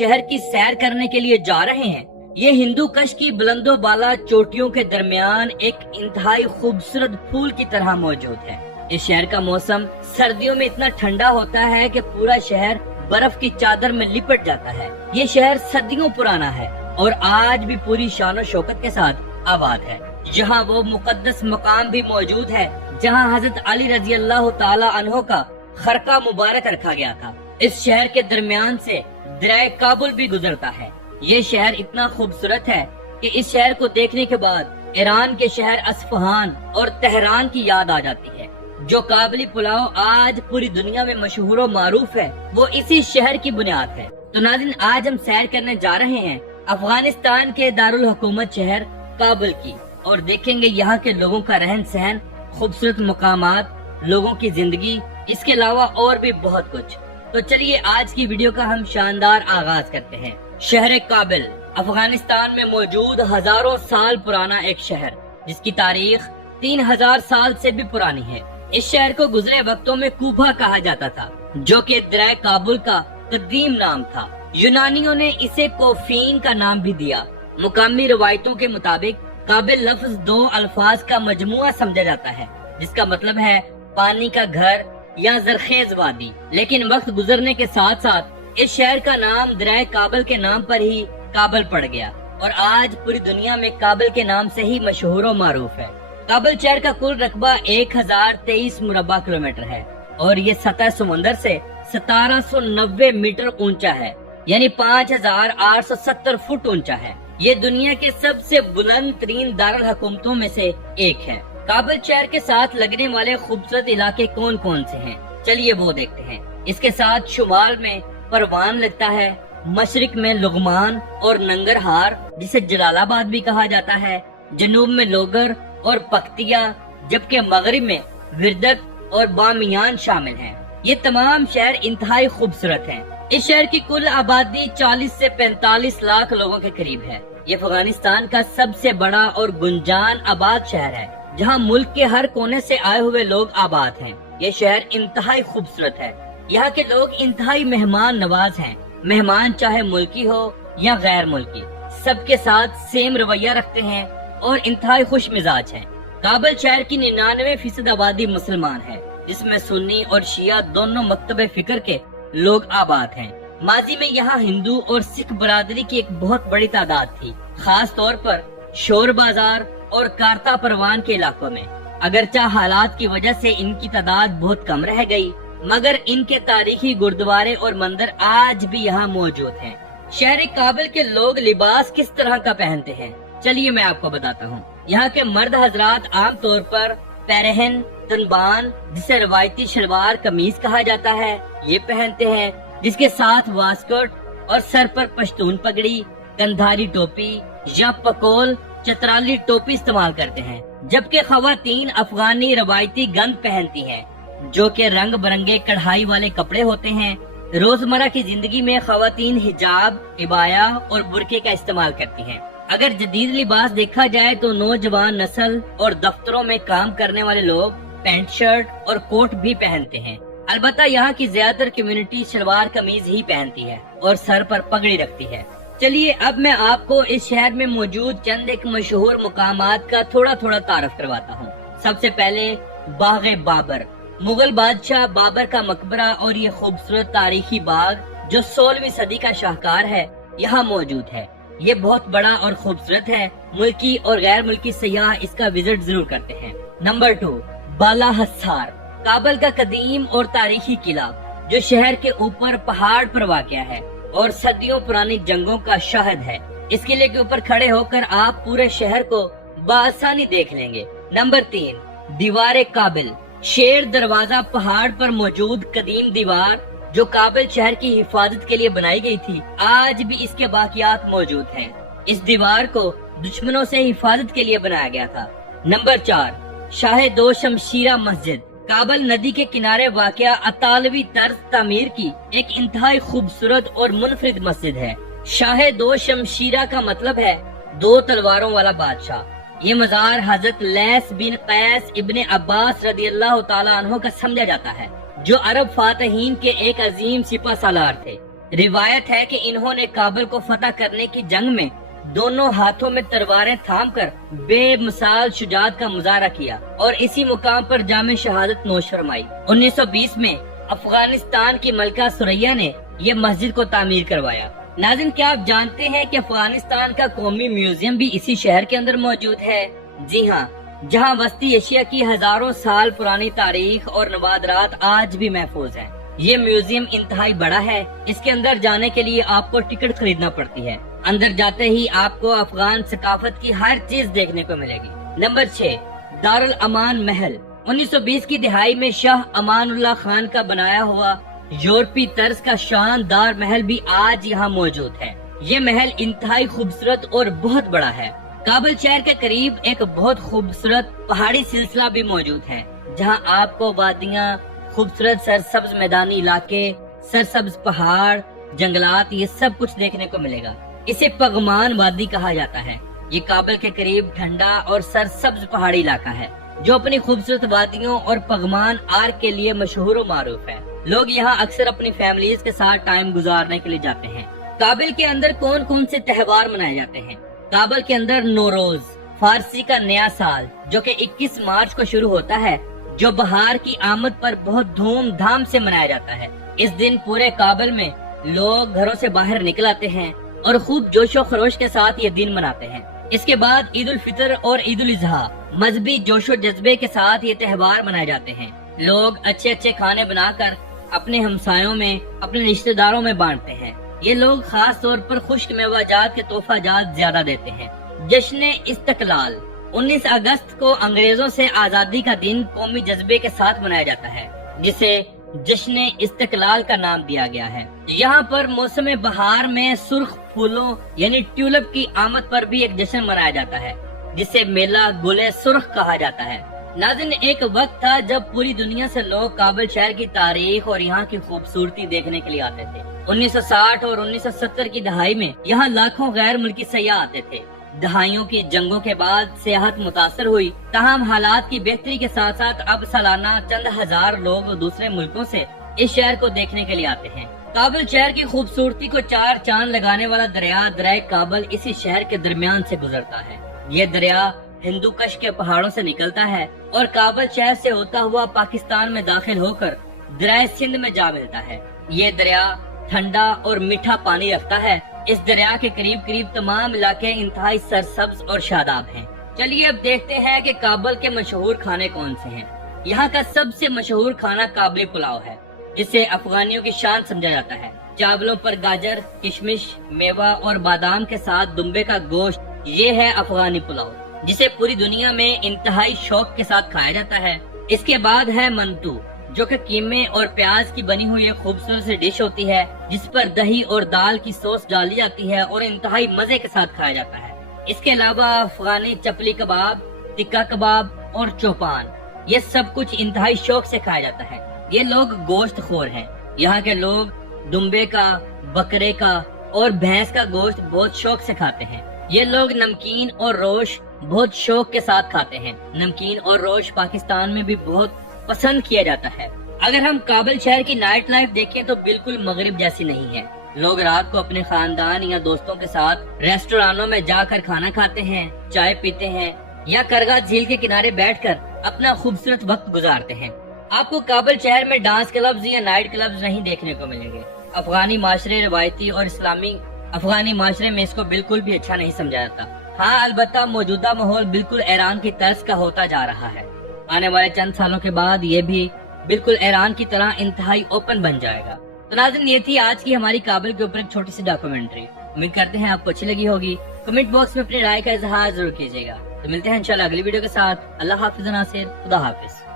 शहर की सैर करने के लिए जा रहे हैं। ये हिंदू कश की बुलंदो बाला चोटियों के दरमियान एक इंतहाई खूबसूरत फूल की तरह मौजूद है। इस शहर का मौसम सर्दियों में इतना ठंडा होता है कि पूरा शहर बर्फ की चादर में लिपट जाता है। ये शहर सदियों पुराना है और आज भी पूरी शान शौकत के साथ आबाद है। यहाँ वो मुकद्दस मकाम भी मौजूद है जहाँ हजरत अली रजी अल्लाह ताला अन्हो का खरका मुबारक रखा गया था। इस शहर के दरमियान से दरिया काबुल भी गुजरता है। ये शहर इतना खूबसूरत है कि इस शहर को देखने के बाद ईरान के शहर अस्फहान और तेहरान की याद आ जाती है। जो काबली पुलाव आज पूरी दुनिया में मशहूर और मारूफ है, वो इसी शहर की बुनियाद है। तो नाज़रीन, आज हम सैर करने जा रहे हैं अफगानिस्तान के दारुल हुकूमत शहर काबुल की और देखेंगे यहाँ के लोगों का रहन सहन, खूबसूरत मकामात, लोगों की जिंदगी, इसके अलावा और भी बहुत कुछ। तो चलिए आज की वीडियो का हम शानदार आगाज करते हैं। शहर काबिल अफगानिस्तान में मौजूद हजारों साल पुराना एक शहर, जिसकी तारीख 3000 साल से भी पुरानी है। इस शहर को गुजरे वक्तों में कूफा कहा जाता था, जो कि दरिया काबुल का कदीम नाम था। यूनानियों ने इसे कोफीन का नाम भी दिया। मुकामी रवायतों के मुताबिक काबिल लफ्ज दो अल्फाज का मजमुआ समझा जाता है, जिसका मतलब है पानी का घर या जरखेज वादी। लेकिन वक्त गुजरने के साथ साथ इस शहर का नाम दरिया काबुल के नाम पर ही काबुल पड़ गया और आज पूरी दुनिया में काबुल के नाम से ही मशहूर और मारूफ है। काबुल शहर का कुल रकबा 1023 मुरब्बा किलोमीटर है और ये सतह समुंदर से 1790 मीटर ऊंचा है, यानी 5870 फुट ऊंचा है। ये दुनिया के सबसे बुलंद तरीन दारुल हुकूमतों में से एक है। काबुल शहर के साथ लगने वाले खूबसूरत इलाके कौन कौन से हैं? चलिए वो देखते हैं। इसके साथ शुमाल में परवान लगता है, मशरिक में लुगमान और नंगरहार जिसे जलालाबाद भी कहा जाता है, जनूब में लोगर और पख्तिया, जबकि मगरिब में विरदक और बामियान शामिल हैं। ये तमाम शहर इंतहाई खूबसूरत हैं। इस शहर की कुल आबादी 40 से 45 लाख लोगों के करीब है। ये अफगानिस्तान का सबसे बड़ा और गुंजान आबाद शहर है, जहाँ मुल्क के हर कोने से आए हुए लोग आबाद हैं। ये शहर इंतहाई खूबसूरत है। यहाँ के लोग इंतहाई मेहमान नवाज हैं। मेहमान चाहे मुल्की हो या गैर मुल्की, सबके साथ सेम रवैया रखते हैं और इंतहाई खुश मिजाज हैं। काबुल शहर की 99% आबादी मुसलमान है, जिसमें सुन्नी और शिया दोनों मकतबे फिक्र के लोग आबाद हैं। माजी में यहाँ हिंदू और सिख बरादरी की एक बहुत बड़ी तादाद थी, खास तौर पर शोर बाजार और कारता परवान के इलाकों में। अगरचा हालात की वजह से इनकी तादाद बहुत कम रह गई, मगर इनके तारीखी गुरुद्वारे और मंदिर आज भी यहाँ मौजूद हैं। शहर काबुल के लोग लिबास किस तरह का पहनते हैं, चलिए मैं आपको बताता हूँ। यहाँ के मर्द हजरात आम तौर पर पैरहन, तनबान, जिसे रवायती शलवार कमीज कहा जाता है, ये पहनते हैं, जिसके साथ वास्कोट और सर पर पश्तून पगड़ी, कंधारी टोपी या पकोल चतराली टोपी इस्तेमाल करते हैं। जबकि खवातीन अफगानी रवायती गंद पहनती हैं, जो कि रंग बिरंगे कढ़ाई वाले कपड़े होते हैं। रोजमर्रा की जिंदगी में खवातीन हिजाब, इबाया और बुरके का इस्तेमाल करती हैं। अगर जदीद लिबास देखा जाए तो नौजवान नस्ल और दफ्तरों में काम करने वाले लोग पैंट शर्ट और कोट भी पहनते हैं। अलबत्ता यहाँ की ज्यादातर कम्युनिटी शलवार कमीज ही पहनती है और सर पर पगड़ी रखती है। चलिए अब मैं आपको इस शहर में मौजूद चंद एक मशहूर मुकामात का थोड़ा थोड़ा तारफ करवाता हूँ। सबसे पहले बाग बाबर, मुगल बादशाह बाबर का मकबरा और ये खूबसूरत तारीखी बाग जो 16वीं सदी का शाहकार है, यहाँ मौजूद है। ये बहुत बड़ा और खूबसूरत है। मुल्की और गैर मुल्की सयाह इसका विजिट जरूर करते हैं। नंबर 2, बाला हसार, काबुल का कदीम और तारीखी किला जो शहर के ऊपर पहाड़ पर वाक़या है और सदियों पुरानी जंगों का शाहिद है। इस किले के ऊपर खड़े होकर आप पूरे शहर को बआसानी देख लेंगे। नंबर 3, दीवार काबिल, शेर दरवाजा पहाड़ पर मौजूद कदीम दीवार जो काबिल शहर की हिफाजत के लिए बनाई गई थी, आज भी इसके बाकियात मौजूद हैं। इस दीवार को दुश्मनों से हिफाजत के लिए बनाया गया था। नंबर 4, शाह दो शमशीरा मस्जिद, काबुल नदी के किनारे वाक़या अतालवी तर्ज तामीर की एक इंतहाई खूबसूरत और मुनफरिद मस्जिद है। शाह दो शमशीरा का मतलब है 2 तलवारों वाला बादशाह। ये मजार हजरत लैस बिन कैस इब्ने अब्बास रदियल्लाहु ताला अन्हो का समझा जाता है, जो अरब फातहीन के एक अजीम सिपह सालार थे। روایت ہے کہ انہوں نے کابل کو فتح کرنے کی جنگ میں دونوں ہاتھوں میں تلواریں تھام کر بے مثال شجاعت کا مظاہرہ کیا اور اسی مقام پر جام شہادت نوش فرمائی۔ 1920 میں افغانستان کی ملکہ ثریا نے یہ مسجد کو تعمیر کروایا۔ ناظرین، کیا آپ جانتے ہیں کہ افغانستان کا قومی میوزیم بھی اسی شہر کے اندر موجود ہے؟ جی ہاں، جہاں وسطی ایشیا کی ہزاروں سال پرانی تاریخ اور نوادرات آج بھی محفوظ ہیں۔ یہ میوزیم انتہائی بڑا ہے۔ اس کے اندر جانے کے لیے آپ کو ٹکٹ خریدنا پڑتی ہے۔ اندر جاتے ہی آپ کو افغان ثقافت کی ہر چیز دیکھنے کو ملے گی۔ نمبر 6، دارالامان محل۔ 1920 کی دہائی میں شاہ امان اللہ خان کا بنایا ہوا یورپی طرز کا شاندار محل بھی آج یہاں موجود ہے۔ یہ محل انتہائی خوبصورت اور بہت بڑا ہے۔ کابل شہر کے قریب ایک بہت خوبصورت پہاڑی سلسلہ بھی موجود ہے، جہاں آپ کو وادیاں، خوبصورت سرسبز میدانی علاقے، سرسبز پہاڑ، جنگلات، یہ سب کچھ دیکھنے کو ملے گا۔ اسے پغمان وادی کہا جاتا ہے۔ یہ کابل کے قریب ٹھنڈا اور سرسبز پہاڑی علاقہ ہے جو اپنی خوبصورت وادیوں اور پغمان آرٹ کے لیے مشہور و معروف ہے۔ لوگ یہاں اکثر اپنی فیملیز کے ساتھ ٹائم گزارنے کے لیے جاتے ہیں۔ کابل کے اندر کون کون سے تہوار منائے جاتے ہیں؟ کابل کے اندر نوروز، فارسی کا نیا سال، جو کہ 21 مارچ کو شروع ہوتا ہے، جو بہار کی آمد پر بہت دھوم دھام سے منایا جاتا ہے۔ اس دن پورے کابل میں لوگ گھروں سے باہر نکل آتے ہیں اور خوب جوش و خروش کے ساتھ یہ دن مناتے ہیں۔ اس کے بعد عید الفطر اور عید الاضحیٰ، مذہبی جوش و جذبے کے ساتھ یہ تہوار منائے جاتے ہیں۔ لوگ اچھے اچھے کھانے بنا کر اپنے ہمسایوں میں، اپنے رشتہ داروں میں بانٹتے ہیں۔ یہ لوگ خاص طور پر خشک میوہ جات کے تحفہ جات زیادہ دیتے ہیں۔ جشن استقلال، 19 اگست کو انگریزوں سے آزادی کا دن قومی جذبے کے ساتھ منایا جاتا ہے، جسے جشن استقلال کا نام دیا گیا ہے۔ یہاں پر موسم بہار میں سرخ پھولوں یعنی ٹیولپ کی آمد پر بھی ایک جشن منایا جاتا ہے، جسے میلہ گل سرخ کہا جاتا ہے۔ ناظرین، ایک وقت تھا جب پوری دنیا سے لوگ کابل شہر کی تاریخ اور یہاں کی خوبصورتی دیکھنے کے لیے آتے تھے۔ 1960 اور 1970 کی دہائی میں یہاں لاکھوں غیر ملکی سیاح آتے تھے۔ دہائیوں کی جنگوں کے بعد سیاحت متاثر ہوئی، تاہم حالات کی بہتری کے ساتھ ساتھ اب سالانہ چند ہزار لوگ دوسرے ملکوں سے اس شہر کو دیکھنے کے لیے آتے ہیں۔ کابل شہر کی خوبصورتی کو چار چاند لگانے والا دریا دریائے کابل اسی شہر کے درمیان سے گزرتا ہے۔ یہ دریا ہندو کش کے پہاڑوں سے نکلتا ہے اور کابل شہر سے ہوتا ہوا پاکستان میں داخل ہو کر دریائے سندھ میں جا ملتا ہے۔ یہ دریا ٹھنڈا اور میٹھا پانی رکھتا ہے۔ اس دریا کے قریب قریب تمام علاقے انتہائی سرسبز اور شاداب ہیں۔ چلیے اب دیکھتے ہیں کہ کابل کے مشہور کھانے کون سے ہیں۔ یہاں کا سب سے مشہور کھانا کابلی پلاؤ ہے، جسے افغانیوں کی شان سمجھا جاتا ہے۔ چاولوں پر گاجر، کشمش، میوہ اور بادام کے ساتھ دمبے کا گوشت، یہ ہے افغانی پلاؤ، جسے پوری دنیا میں انتہائی شوق کے ساتھ کھایا جاتا ہے۔ اس کے بعد ہے منتو، جو کہ قیمے اور پیاز کی بنی ہوئی ایک خوبصورت سی ڈش ہوتی ہے، جس پر دہی اور دال کی سوس ڈالی جاتی ہے اور انتہائی مزے کے ساتھ کھایا جاتا ہے۔ اس کے علاوہ افغانی چپلی کباب، ٹکا کباب اور چوپان، یہ سب کچھ انتہائی شوق سے کھایا جاتا ہے۔ یہ لوگ گوشت خور ہیں۔ یہاں کے لوگ دمبے کا، بکرے کا اور بھینس کا گوشت بہت شوق سے کھاتے ہیں۔ یہ لوگ نمکین اور روش بہت شوق کے ساتھ کھاتے ہیں۔ نمکین اور روش پاکستان میں بھی بہت پسند کیا جاتا ہے۔ اگر ہم کابل شہر کی نائٹ لائف دیکھیں تو بالکل مغرب جیسی نہیں ہے۔ لوگ رات کو اپنے خاندان یا دوستوں کے ساتھ ریسٹورانوں میں جا کر کھانا کھاتے ہیں، چائے پیتے ہیں یا کرگا جھیل کے کنارے بیٹھ کر اپنا خوبصورت وقت گزارتے ہیں۔ آپ کو کابل شہر میں ڈانس کلبز یا نائٹ کلبز نہیں دیکھنے کو ملیں گے۔ افغانی معاشرے روایتی اور اسلامی افغانی معاشرے میں اس کو بالکل بھی اچھا نہیں سمجھا جاتا۔ ہاں، البتہ موجودہ ماحول بالکل ایران کی طرز کا ہوتا جا رہا ہے۔ آنے والے چند سالوں کے بعد یہ بھی بالکل ایران کی طرح انتہائی اوپن بن جائے گا۔ تو ناظرین، یہ تھی آج کی ہماری کابل کے اوپر ایک چھوٹی سی ڈاکومنٹری۔ امید کرتے ہیں آپ کو اچھی لگی ہوگی۔ کمنٹ باکس میں اپنی رائے کا اظہار ضرور کیجیے گا۔ تو ملتے ہیں انشاءاللہ اگلی ویڈیو کے ساتھ۔ اللہ حافظ ناصر، خدا حافظ۔